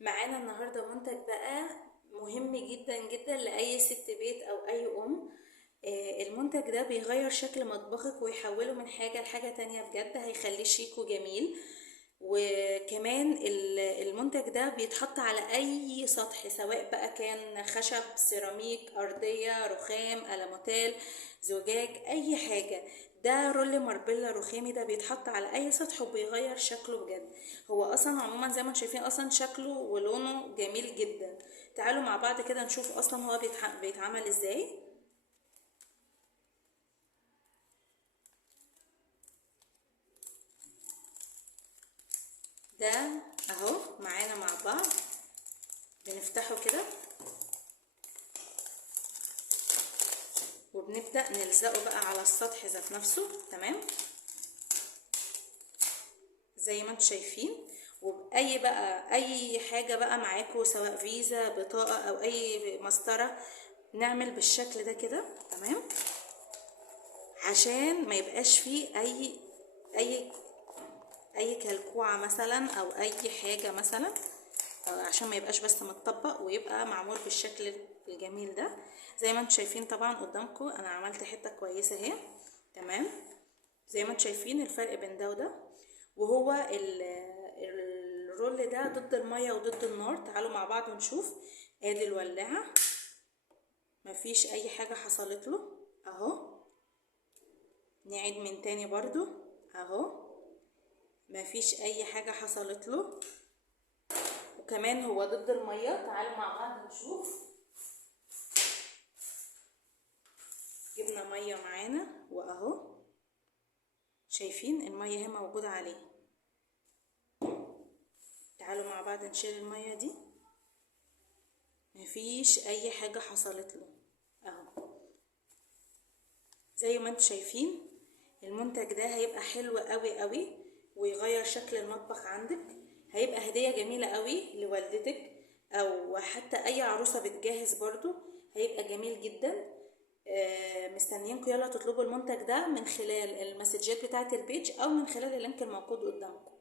معانا النهاردة منتج بقى مهم جدا جدا لأي ست بيت أو أي أم. المنتج ده بيغير شكل مطبخك ويحوله من حاجة لحاجة تانية، بجد هيخليه شيك وجميل. وكمان المنتج ده بيتحط على أي سطح، سواء بقى كان خشب، سيراميك، أرضية، رخام، ألموتيل، زجاج، أي حاجة. ده رول ماربيلا رخامي، ده بيتحط على أي سطح وبيغير شكله بجد. هو أصلا عموما زي ما انتم شايفين أصلا شكله ولونه جميل جدا. تعالوا مع بعض كده نشوف أصلا هو بيتعمل ازاي. ده اهو معانا مع بعض، بنفتحه كده وبنبدأ نلزقه بقى على السطح ذات نفسه. تمام، زي ما انتم شايفين. وبأي بقى اي حاجة بقى معاكم، سواء فيزا، بطاقة، او اي مسطرة، نعمل بالشكل ده كده. تمام، عشان ما يبقاش فيه اي اي كلكوعة مثلا او اي حاجة مثلا، عشان ما يبقاش بس متطبق ويبقى معمول بالشكل الجميل ده. زي ما انتم شايفين طبعا قدامكم انا عملت حتة كويسة اهي. تمام، زي ما انتم شايفين الفرق بين ده وده. وهو الرول ده ضد المية وضد النار. تعالوا مع بعض نشوف. ادي الولاعة، مفيش اي حاجة حصلت له اهو. نعيد من تاني برضو اهو، مفيش اي حاجة حصلت له. وكمان هو ضد المية. تعالوا مع بعض نشوف. جبنا مية معانا واهو، شايفين المية هي موجودة عليه. تعالوا مع بعض نشيل المية دي، مفيش اي حاجة حصلت له اهو. زي ما انتم شايفين المنتج ده هيبقى حلو قوي قوي ويغير شكل المطبخ عندك. هيبقى هدية جميلة قوي لوالدتك او حتى اي عروسة بتجهز برضو، هيبقى جميل جدا. مستنيينكم، يلا تطلبوا المنتج ده من خلال المسجات بتاعة البيج او من خلال اللينك الموجود قدامكم.